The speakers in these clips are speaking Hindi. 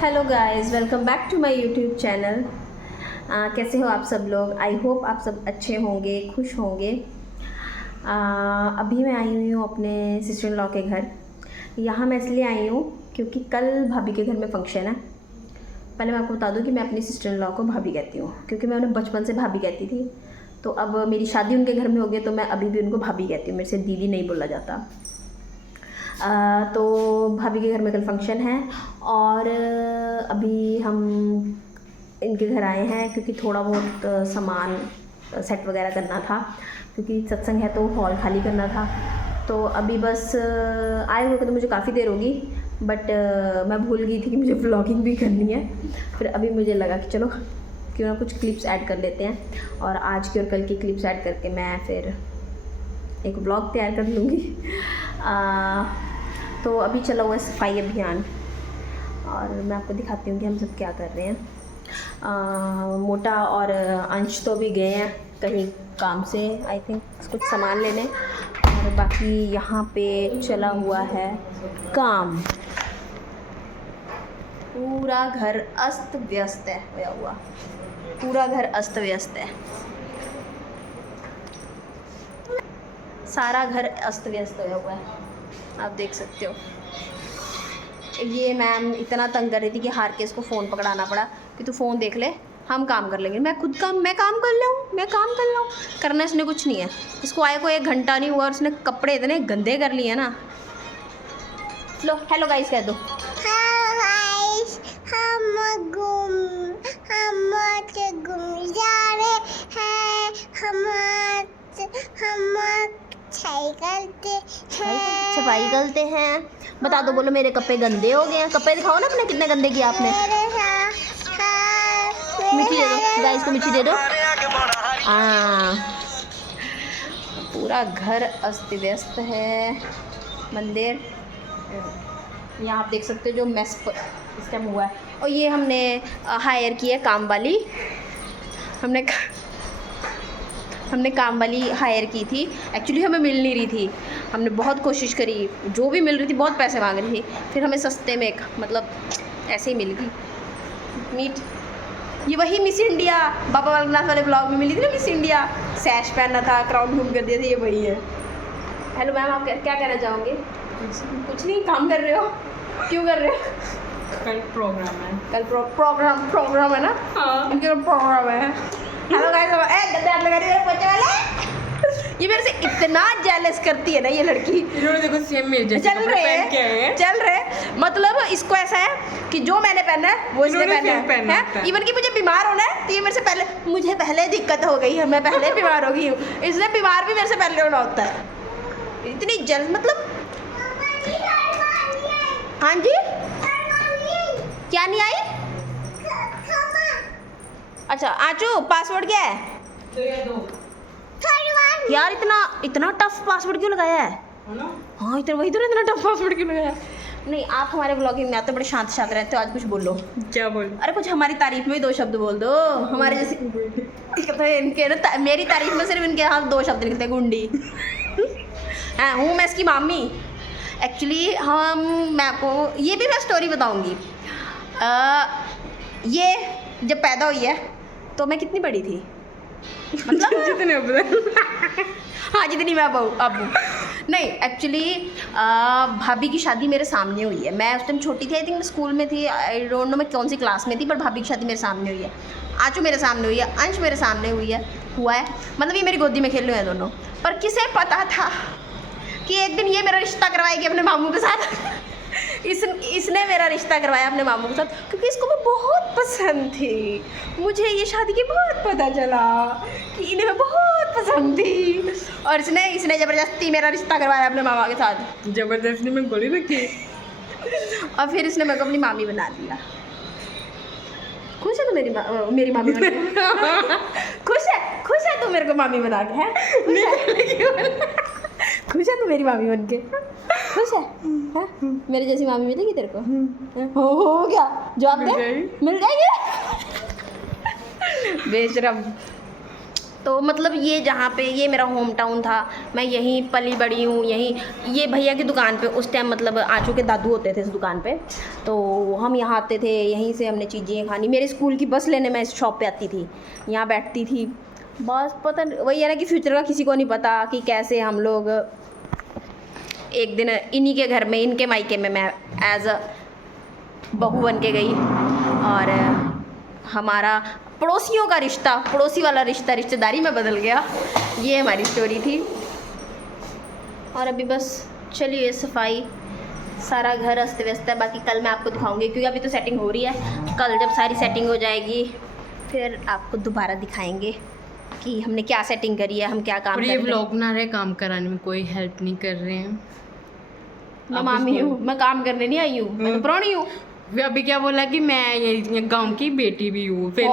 Hello guys, welcome back to my YouTube channel. कैसे हो आप सब लोग? आई होप आप सब अच्छे होंगे, खुश होंगे। अभी मैं आई हुई हूँ अपने सिस्टर इन लॉ के घर। यहाँ मैं इसलिए आई हूँ क्योंकि कल भाभी के घर में फंक्शन है। पहले मैं आपको बता दूँ कि मैं अपनी सिस्टर इन लॉ को भाभी कहती हूँ क्योंकि मैं उन्हें बचपन से भाभी कहती थी। तो अब मेरी शादी उनके घर में हो गई तो मैं अभी भी उनको भाभी कहती हूँ, मेरे से दीदी नहीं बोला जाता। तो भाभी के घर में कल फंक्शन है और अभी हम इनके घर आए हैं क्योंकि थोड़ा बहुत सामान सेट वगैरह करना था क्योंकि सत्संग है तो हॉल खाली करना था। तो अभी बस आए हुए तो मुझे काफ़ी देर होगी, बट मैं भूल गई थी कि मुझे व्लॉगिंग भी करनी है। फिर अभी मुझे लगा कि चलो क्यों ना कुछ क्लिप्स ऐड कर लेते हैं और आज की और कल की क्लिप्स ऐड करके मैं फिर एक व्लॉग तैयार कर लूँगी। तो अभी चला हुआ है सफाई अभियान और मैं आपको दिखाती हूँ कि हम सब क्या कर रहे हैं। मोटा और अंश तो भी गए हैं कहीं काम से, आई थिंक कुछ सामान लेने, और बाकी यहाँ पे चला हुआ है काम। पूरा घर अस्त व्यस्त है, होया हुआ पूरा घर अस्त व्यस्त है, सारा घर अस्त व्यस्त होया हुआ है, आप देख सकते हो। ये मैम इतना तंग कर रही थी कि हार के इसको फ़ोन पकड़ाना पड़ा कि तू फ़ोन देख ले, हम काम कर लेंगे। मैं काम कर लूँ, मैं काम कर लूँ। करना इसने कुछ नहीं है, इसको आए को 1 घंटा नहीं हुआ और उसने कपड़े इतने गंदे कर लिए ना। लो हेलो गाइस कह दो। हम जा रहे हैं, हम सफाई करते हैं। बता दो, बोलो मेरे कपड़े गंदे हो गए हैं। कपड़े दिखाओ ना अपने, कितने गंदे किए आपने। मिट्टी दे दो गाइस को, मिट्टी दे दो। पूरा घर अस्त व्यस्त है। मंदिर यहाँ आप देख सकते हो जो मेस इस टाइम हुआ है। और ये हमने हायर की है काम वाली, हमने काम वाली हायर की थी। एक्चुअली हमें मिल नहीं रही थी, हमने बहुत कोशिश करी, जो भी मिल रही थी बहुत पैसे मांग रही थी, फिर हमें सस्ते में मतलब ऐसे ही मिल गई मीट। ये वही मिस इंडिया बाबा बालनाथ वाले ब्लॉग में मिली थी ना, मिस इंडिया, सैश पहनना था, क्राउन घूम कर दिए थे, ये वही है। हेलो मैम, आप क्या कहना चाहोगे? कुछ नहीं, काम कर रहे हो? क्यों कर रहे हो? कल प्रोग्राम है, कल प्रोग्राम है ना? हाँ। इनके प्रोग्राम है। हेलो गाइस, गंदे हाथ लगा रही है पोछे वाले। ये मेरे से इतना जेलस करती है ना ये लड़की। इन्होंने देखो सेम मेरे जैसे कपड़े पहन के आए हैं। चल रहे मतलब इसको ऐसा है कि जो मैंने पहना है वो इसने पहना है। इवन कि मुझे बीमार होना है तो ये मेरे से मुझे पहले दिक्कत हो गई है, मैं पहले बीमार हो गई हूँ, इसलिए बीमार भी मेरे से पहले होना होता है। इतनी जेलस मतलब। हाँ जी, क्या नहीं आई? अच्छा आचू, पासवर्ड क्या है? यार इतना टफ पासवर्ड क्यों लगाया है? हाँ इतना वही तो, इतना टफ पासवर्ड क्यों लगाया है? नहीं, आप हमारे ब्लॉगिंग में आते बड़े शांत शांत रहते हो, आज कुछ बोलो। क्या बोल? अरे कुछ हमारी तारीफ में ही 2 शब्द बोल दो, हमारे जैसे इनके ना मेरी तारीफ में सिर्फ इनके यहाँ 2 शब्द लिखते हैं, गुंडी। हाँ, हूँ मैं इसकी मामी। एक्चुअली मैं आपको ये भी मैं स्टोरी बताऊँगी। ये जब पैदा हुई है तो मैं कितनी बड़ी थी, मतलब जितने हाँ जितनी मैं अब नहीं। एक्चुअली भाभी की शादी मेरे सामने हुई है। मैं उस टाइम छोटी थी, आई थिंक मैं स्कूल में थी, आई डोंट नो मैं कौन सी क्लास में थी, पर भाभी की शादी मेरे सामने हुई है। आचू मेरे सामने हुई है, अंश मेरे सामने हुआ है, मतलब ये मेरी गोदी में खेल रहे हैं दोनों। पर किसे पता था कि एक दिन ये मेरा रिश्ता करवाएगी अपने मामू के साथ। इसने मेरा रिश्ता करवाया अपने मामू के साथ क्योंकि इसको मैं बहुत पसंद थी। मुझे ये शादी के बाद पता चला कि इन्हें मैं बहुत पसंद थी और इसने ज़बरदस्ती मेरा रिश्ता करवाया अपने मामा के साथ। जबरदस्ती में गोली रखी और फिर इसने मेरे को अपनी मामी बना दिया। खुश है तू मेरी मामी बन के? खुश है तू मेरे को मामी बना के? है खुश है तू मेरी मामी बन के? खुश है? मेरे जैसी मामी मिलेगी तेरे को? हो गया जवाब दे, मिल जाएगी। बेशरम। तो मतलब ये जहाँ पे ये मेरा होम टाउन था, मैं यहीं पली बड़ी हूँ, यहीं ये भैया की दुकान पे उस टाइम मतलब आंचू के दादू होते थे इस दुकान पे, तो हम यहाँ आते थे, यहीं से हमने चीज़ें खानी। मेरे स्कूल की बस लेने मैं इस शॉप पे आती थी, यहाँ बैठती थी। बस पता वही है ना कि फ्यूचर का किसी को नहीं पता कि कैसे हम लोग एक दिन इन्हीं के घर में, इनके मायके में मैं एज अ बहू बन के गई, और हमारा पड़ोसियों का रिश्ता, पड़ोसी वाला रिश्ता रिश्तेदारी में बदल गया। ये हमारी स्टोरी थी। और अभी बस चलिए सफाई, सारा घर अस्त व्यस्त है। बाकी कल मैं आपको दिखाऊंगी, क्योंकि अभी तो सेटिंग हो रही है। कल जब सारी सेटिंग हो जाएगी फिर आपको दोबारा दिखाएंगे कि हमने क्या सेटिंग करी है, हम क्या काम कर रहे हैं। ये व्लॉग बना रहे, काम कराने में कोई हेल्प नहीं कर रहे हैं। मैं मामी हूँ, मैं काम करने नहीं आई हूँ, मैं तो प्राणी हूँ। वे अभी क्या बोला कि मैं ये गांव की बेटी भी हूँ। फिर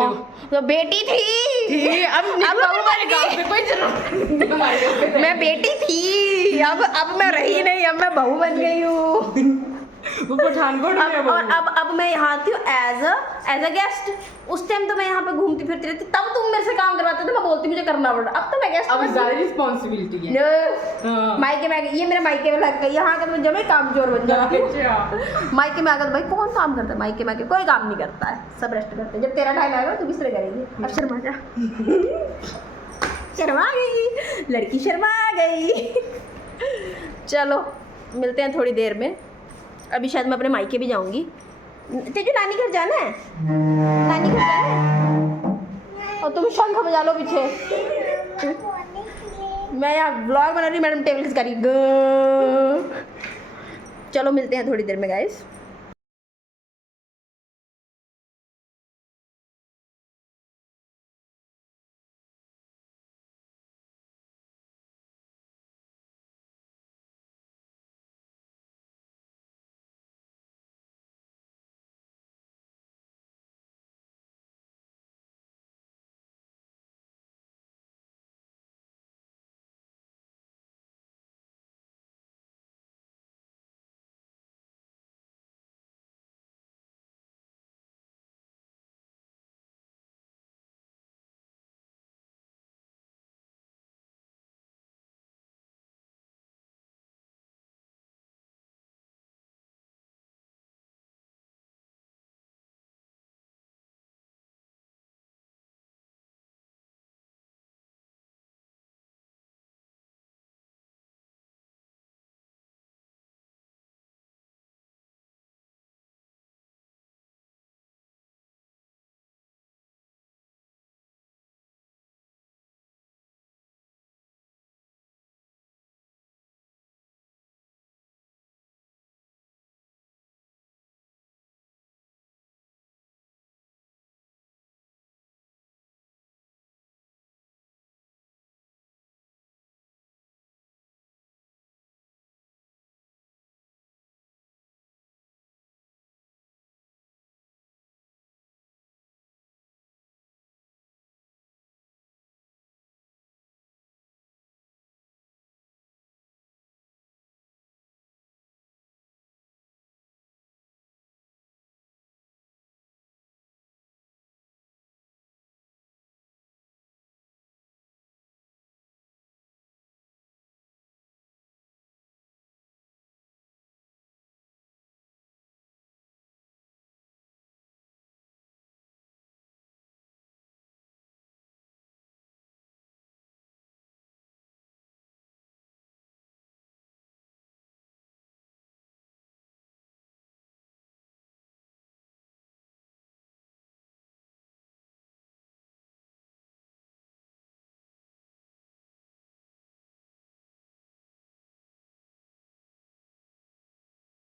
तो बेटी थी, अब बहू बन गई। कोई जरूरत मैं बेटी थी, अब मैं रही नहीं, अब मैं बहू बन गई हूँ। वो पठानकोट में है वो। और अब मैं यहाँ आती हूँ एज अ गेस्ट। उस टाइम तो मैं यहाँ पे घूमती फिरती रहती, तब तुम मेरे से काम करवाते थे, मैं बोलती मुझे करना पड़ रहा। अब तो मैं गेस्ट, अब ज़्यादा रिस्पॉन्सिबिलिटी है। मायके में ये मेरे मायके में लग गई, यहाँ का मैं जमे काम चोर बन जाती। मायके में आकर भाई कौन काम करता है, मायके में कोई काम नहीं करता है, सब रेस्ट करते हैं। जब तेरा टाइम आएगा तो किसने करेगी। अब शर्मा जा, शर्मा गई लड़की, शर्मा गई। चलो मिलते हैं थोड़ी देर में। अभी शायद मैं अपने मायके भी जाऊंगी। तेजू नानी घर जाना है, नानी घर जाना है। और तुम शंख बजा लो पीछे। मैं यहाँ ब्लॉग बना रही, मैडम टेबल करी। चलो मिलते हैं थोड़ी देर में गाइस।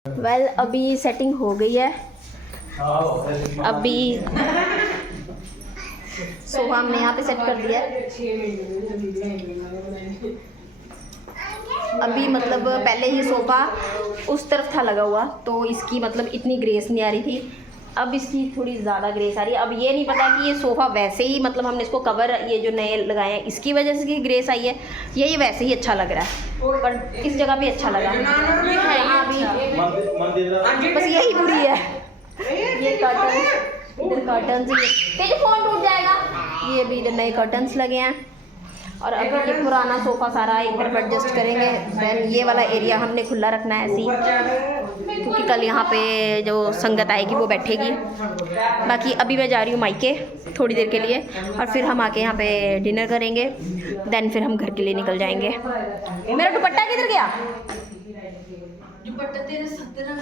वेल अभी सेटिंग हो गई है। अभी सोफा हमने यहाँ पे सेट कर दिया है। अभी मतलब पहले ये सोफ़ा उस तरफ था लगा हुआ, तो इसकी मतलब इतनी ग्रेस नहीं आ रही थी। अब इसकी थोड़ी ज़्यादा ग्रेस आ रही है। अब ये नहीं पता कि ये सोफ़ा वैसे ही मतलब हमने इसको कवर ये जो नए लगाए हैं इसकी वजह से ग्रेस आई है, ये वैसे ही अच्छा लग रहा है, पर इस जगह पे अच्छा लगा। यहाँ भी बस यही बुरी है। ये कर्टन, इधर कर्टन से तेरे फोन टूट जाएगा। ये भी इधर नए कर्टन्स लगे हैं, और अब ये पुराना सोफ़ा सारा एक तरफ एडजस्ट करेंगे। देन ये वाला एरिया हमने खुला रखना है ऐसे ही, क्योंकि कल यहाँ पे जो संगत आएगी वो बैठेगी। बाकी अभी मैं जा रही हूँ मायके थोड़ी देर के लिए, और फिर हम आके यहाँ पे डिनर करेंगे। देन फिर हम घर के लिए निकल जाएंगे। मेरा दुपट्टा किधर गया? दुपट्टा तेरे सतरंग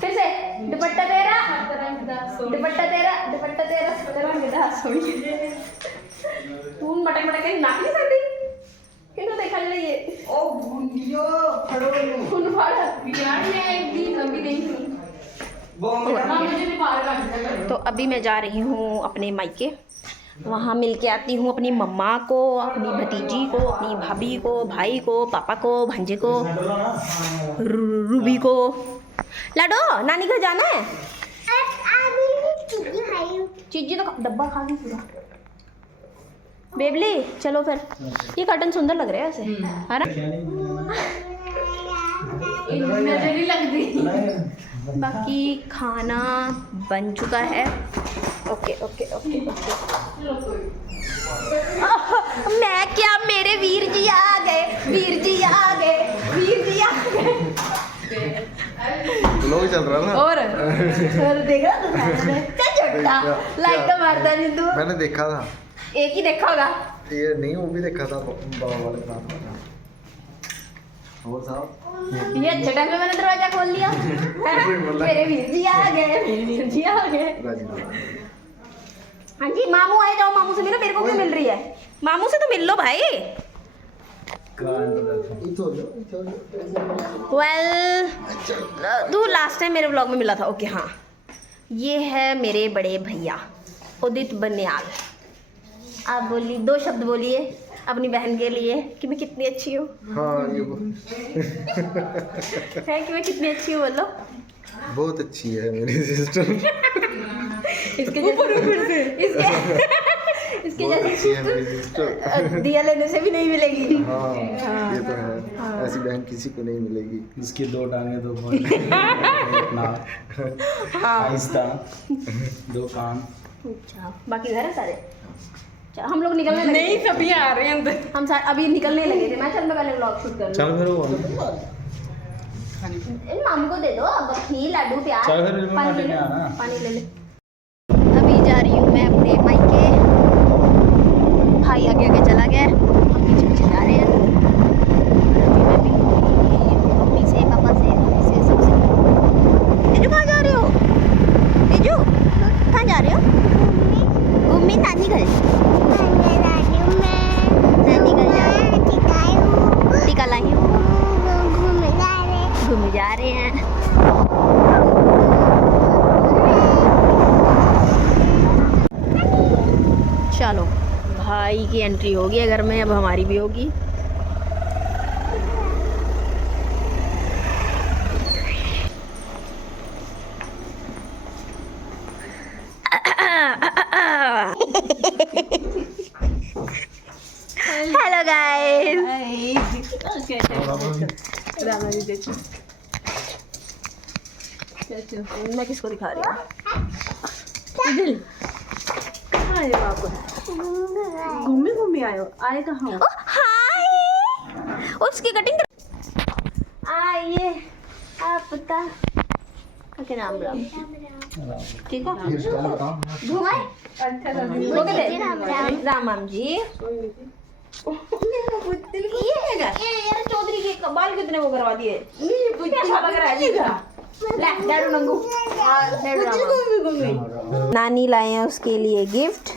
फिर से दुपट्टा तेरा सोनी तू मटक मटक के नाक नहीं सकती किन्हों देखा ले ये ओ गुंडियो खड़ो खून फाड़ा यार मैं एक दिन अभी नहीं हूँ मुझे भी बाहर काटना। तो अभी मैं जा रही हूँ अपने मायके, वहाँ मिल के आती हूँ अपनी मम्मा को, अपनी भतीजी को, अपनी भाभी को, भाई को, पापा को, भांजे को, रूबी को। लाडो नानी घर जाना है? चीजी तो डब्बा खा गई पूरा। बेबली चलो फिर, ये कर्टन सुंदर लग रहे हैं ऐसे, है ना? नजर नहीं लग रही। बाकी खाना बन चुका है। Okay okay okay okay. मैं क्या, मेरे वीर जी आ गए, वीर जी आ गए, वीर जी आ गए। लोग चल रहा ना। और देख रहा तू? क्या झूठा लाइक का मारता नहीं तू। मैंने देखा था, एक ही देखा होगा। ये नहीं वो भी देखा था बाबा वाले काम का। और साहब ये अच्छे टाइम पे मैंने दरवाजा खोल लिया। मेरे वीर जी आ गए, मेरे वीर जी आ गए। हाँ जी मामू आए, जाओ मामू से मिलो। मेरे को क्यों मिल रही है? मामू से तो मिल लो भाई। वेल तू लास्ट टाइम मेरे व्लॉग में मिला था। ओके हाँ, ये है मेरे बड़े भैया उदित बनियाल। आप बोलिए, 2 शब्द बोलिए अपनी बहन के लिए कि मैं कितनी अच्छी हूँ। हाँ ये है कि मैं कितनी अच्छी हूँ, बोलो। बहुत अच्छी है मेरी सिस्टर। इसके जैसे इसके बहुत अच्छी है मेरी जैसे सिस्टर। दिया लेने से भी नहीं मिलेगी। हाँ ये तो है, ऐसी बहन किसी को नहीं मिलेगी। इसकी 2 टांगे 2 पाँव आहिस्ता 2 कान। अच्छा बाकी घर है सारे? चल हम लोग निकलने लगे। नहीं सभी आ रहे हैं अंदर। हम अभी निकलने लगे थे। मैं चल मैं पहले व्लॉग शूट कर लूँ। चल फिर वो इन मामू को दे दो बखी लड्डू प्याज। चल फिर इनको पानी ले माटी ले, में आना। पानी ले ले। अभी जा रही हूँ मैं अपने मायके। भाई आगे आगे चला गया, हम पीछे पीछे जा रहे हैं। अभी मैं भी मम्मी से, पापा से, मम्मी से, सबसे। तेजू कहाँ जा रहे हो? तेजू कहाँ जा रहे हो? मम्मी नानी घर। नानी घर जा रही हूँ, टीका लाई हूँ, घूमने जा रहे हैं। चलो भाई की एंट्री होगी है घर में, अब हमारी भी होगी। Hello guys. मैं किसको दिखा रही हूँ? दिल घूमे घूमे आए कहाँ हो? हाय, उसकी कटिंग आइए आपका क्या नाम? राम। ठीक है घुमाए। वो कहते राम राम जी। यार चौधरी के बाल कितने वो करवा दिए? कैसा लग रहा है? नानी लाए हैं उसके लिए गिफ्ट।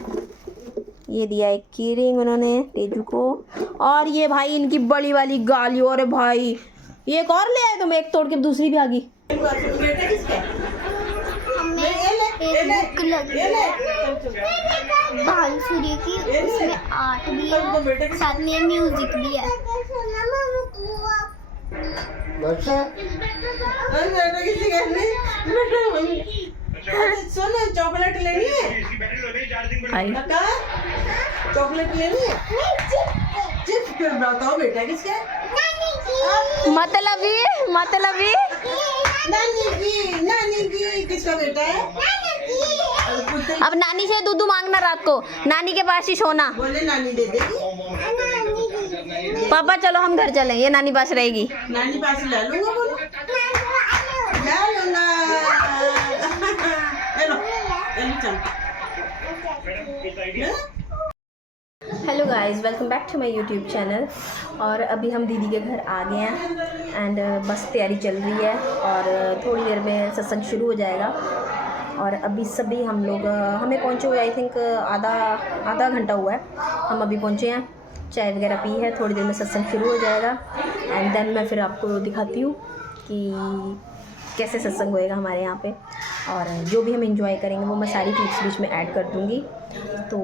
ये दिया एक की रिंग उन्होंने तेजू को, और ये भाई इनकी बड़ी वाली गाली। और भाई ये एक और ले आए तुम, एक तोड़ के दूसरी भी आ गई। बुक लगी है बांसुरी की, उसमें आर्ट भी है, साथ में म्यूजिक भी है। सुनो चॉकलेट लेनी है? चॉकलेट लेनी है? चिप्स फिर बताओ बेटा किसके? मतलबी नानी की किसका बेटा है? अब नानी से दूध मांगना रात को, नानी के पास ही सोना। बोले नानी दे देगी। पापा चलो हम घर चलें, ये नानी पास रहेगी। नानी पास ले लूंगा, बोलो ले लूंगा। ले लो चल। Hello guys, welcome back to my YouTube channel. और अभी हम दीदी के घर आ गए हैं एंड बस तैयारी चल रही है और थोड़ी देर में सत्संग शुरू हो जाएगा। और अभी सभी हम लोग हमें पहुंचे हुए आई थिंक आधा घंटा हुआ है, हम अभी पहुंचे हैं। चाय वगैरह पी है, थोड़ी देर में सत्संग शुरू हो जाएगा एंड देन मैं फिर आपको दिखाती हूँ कि कैसे सत्संग होएगा हमारे यहाँ पे। और जो भी हम एंजॉय करेंगे वो मैं सारी क्लिप्स बीच में ऐड कर दूँगी, तो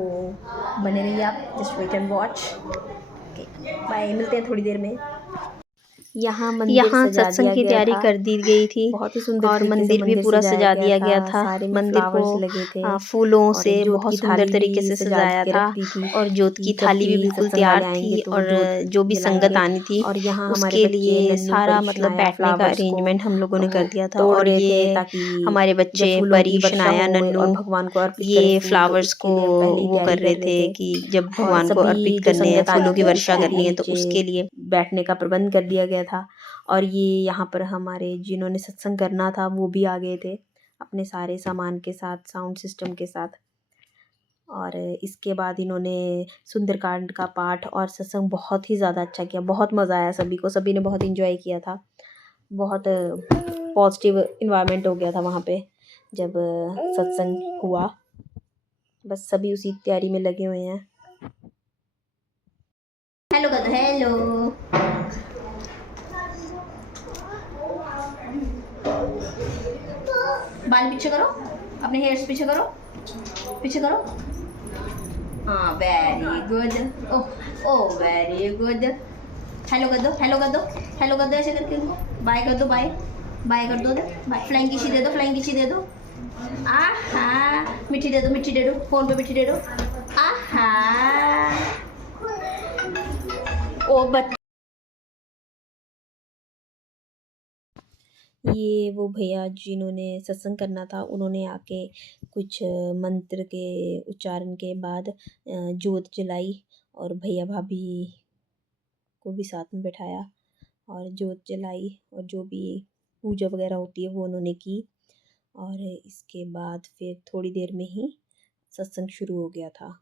बने रहिए आप, just wait and watch. Okay bye, मिलते हैं थोड़ी देर में। यहाँ सत्संग की तैयारी कर दी गई थी, बहुत ही सुंदर, और मंदिर भी पूरा सजा दिया गया था। मंदिर को लगे थे फूलों से बहुत सुंदर तरीके से सजाया था और जोत की थाली भी बिल्कुल तैयार थी। और जो भी संगत आनी थी और यहाँ उसके लिए सारा मतलब बैठने का अरेंजमेंट हम लोगों ने कर दिया था। और ये हमारे बच्चे परीश, नाया, नन्नू भगवान को ये फ्लावर्स को वो कर रहे थे कि जब भगवान को अर्पित करने हैं, फूलों की वर्षा करनी है, तो उसके लिए बैठने का प्रबंध कर दिया गया था। और ये यहाँ पर हमारे जिन्होंने सत्संग करना था वो भी आ गए थे अपने सारे सामान के साथ, साउंड सिस्टम के साथ। और इसके बाद इन्होंने सुंदरकांड का पाठ और सत्संग बहुत ही ज़्यादा अच्छा किया, बहुत मज़ा आया सभी को, सभी ने बहुत एंजॉय किया था। बहुत पॉजिटिव इन्वायरमेंट हो गया था वहाँ पे जब सत्संग हुआ। बस सभी उसी तैयारी में लगे हुए हैं। हेलो कर दो, हेलो। बाल पीछे करो, अपने हेयर्स पीछे करो, पीछे करो। हाँ very good, oh very good. Hello कर दो, हेलो कर दो, हेलो कर दो, ऐसे करके बाय कर दो, बाय बाय कर दो, बाय। फ्लाइंग किसी दे दो, फ्लाइंग किसी दे दो। आहा, मिट्टी दे दो, मिट्टी दे दो, फोन पे मिट्टी दे दो। आहा, ओ बच्चे। ये वो भैया जिन्होंने सत्संग करना था उन्होंने आके कुछ मंत्र के उच्चारण के बाद जोत जलाई और भैया भाभी को भी साथ में बैठाया और जोत जलाई और जो भी पूजा वगैरह होती है वो उन्होंने की। और इसके बाद फिर थोड़ी देर में ही सत्संग शुरू हो गया था।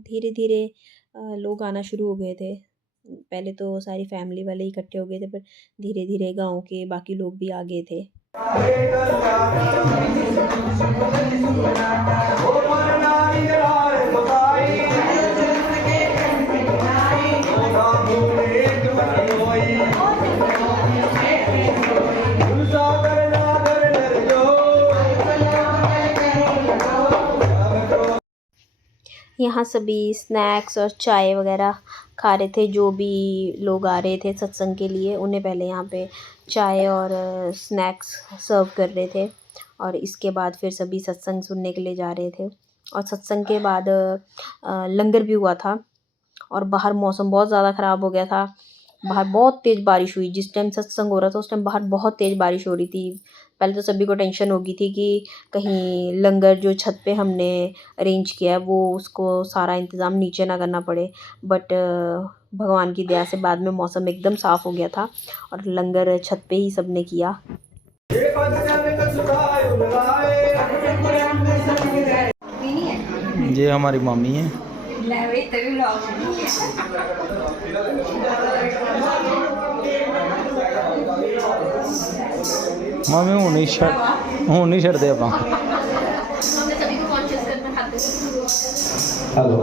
धीरे धीरे लोग आना शुरू हो गए थे। पहले तो सारी फैमिली वाले इकट्ठे हो गए थे, पर धीरे धीरे गांव के बाकी लोग भी आ गए थे। यहाँ सभी स्नैक्स और चाय वगैरह खा रहे थे। जो भी लोग आ रहे थे सत्संग के लिए उन्हें पहले यहाँ पे चाय और स्नैक्स सर्व कर रहे थे और इसके बाद फिर सभी सत्संग सुनने के लिए जा रहे थे। और सत्संग के बाद लंगर भी हुआ था और बाहर मौसम बहुत ज़्यादा ख़राब हो गया था। बाहर बहुत तेज़ बारिश हुई। जिस टाइम सत्संग हो रहा था उस टाइम बाहर बहुत तेज़ बारिश हो रही थी। पहले तो सभी को टेंशन होगी थी कि कहीं लंगर जो छत पे हमने अरेंज किया है वो उसको सारा इंतज़ाम नीचे ना करना पड़े, बट भगवान की दया से बाद में मौसम एकदम साफ़ हो गया था और लंगर छत पे ही सबने किया। ये हमारी मम्मी है। मम्मी हूँ नहीं छड़ते आप। हेलो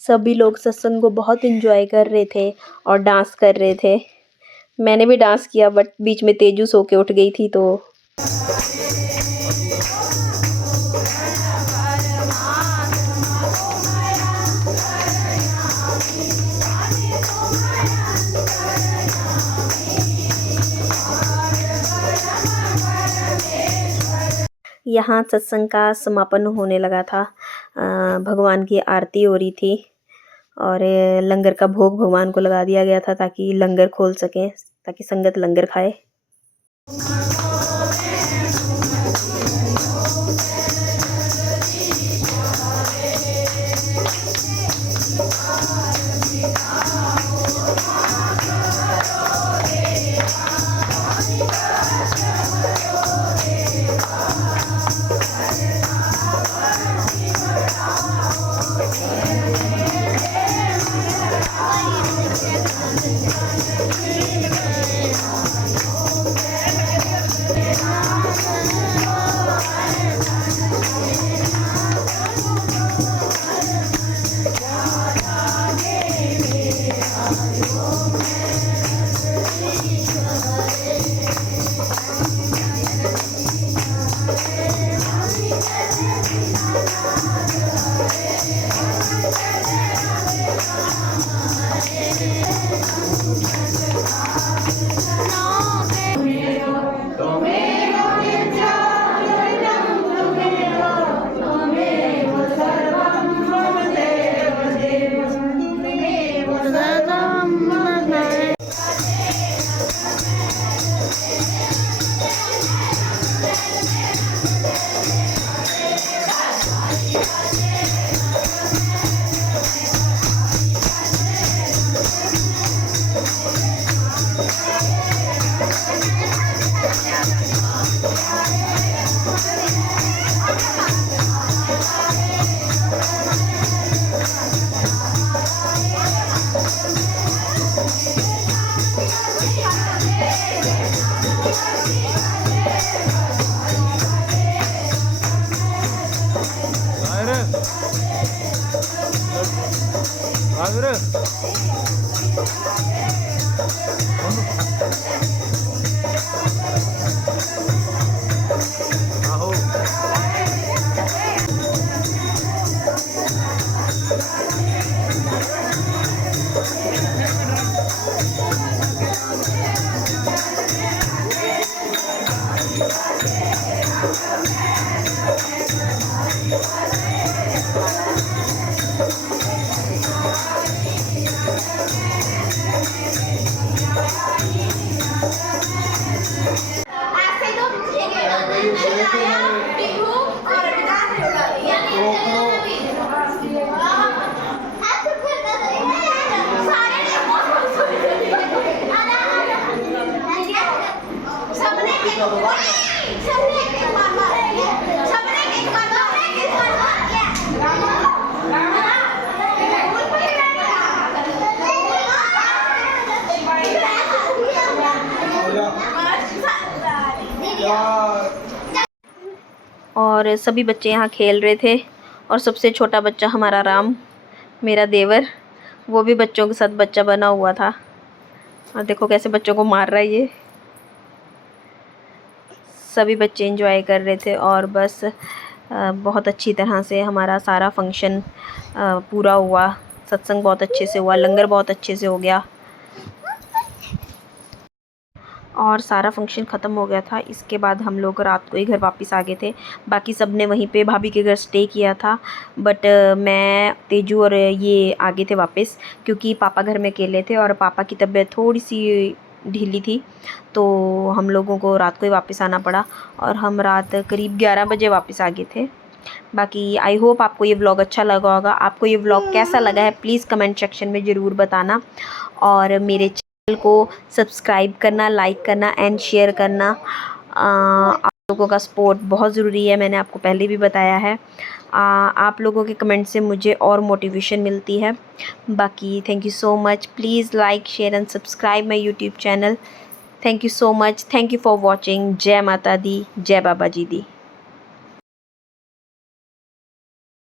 सभी लोग सत्संग को बहुत एंजॉय कर रहे थे और डांस कर रहे थे। मैंने भी डांस किया बट बीच में तेजू सो के उठ गई थी तो यहाँ सत्संग का समापन होने लगा था। भगवान की आरती हो रही थी और लंगर का भोग भगवान को लगा दिया गया था ताकि लंगर खोल सकें, ताकि संगत लंगर खाए। और सभी बच्चे यहाँ खेल रहे थे और सबसे छोटा बच्चा हमारा राम, मेरा देवर, वो भी बच्चों के साथ बच्चा बना हुआ था। और देखो कैसे बच्चों को मार रहा है ये। सभी बच्चे एंजॉय कर रहे थे और बस बहुत अच्छी तरह से हमारा सारा फंक्शन पूरा हुआ। सत्संग बहुत अच्छे से हुआ, लंगर बहुत अच्छे से हो गया और सारा फंक्शन ख़त्म हो गया था। इसके बाद हम लोग रात को ही घर वापस आ गए थे। बाकी सब ने वहीं पे भाभी के घर स्टे किया था, बट मैं, तेजू और ये आ गए थे वापस क्योंकि पापा घर में अकेले थे और पापा की तबीयत थोड़ी सी ढीली थी, तो हम लोगों को रात को ही वापस आना पड़ा और हम रात करीब 11 बजे वापस आ गए थे। बाकी आई होप आपको ये व्लॉग अच्छा लगा होगा। आपको ये व्लॉग कैसा लगा है प्लीज़ कमेंट सेक्शन में ज़रूर बताना और मेरे चैनल को सब्सक्राइब करना, लाइक करना एंड शेयर करना। आप लोगों का सपोर्ट बहुत ज़रूरी है, मैंने आपको पहले भी बताया है। आप लोगों के कमेंट से मुझे और मोटिवेशन मिलती है। बाकी thank you so much. Please like, share and subscribe my YouTube channel. Thank you so much. Thank you for watching. जय माता दी, जय बाबा जी दी।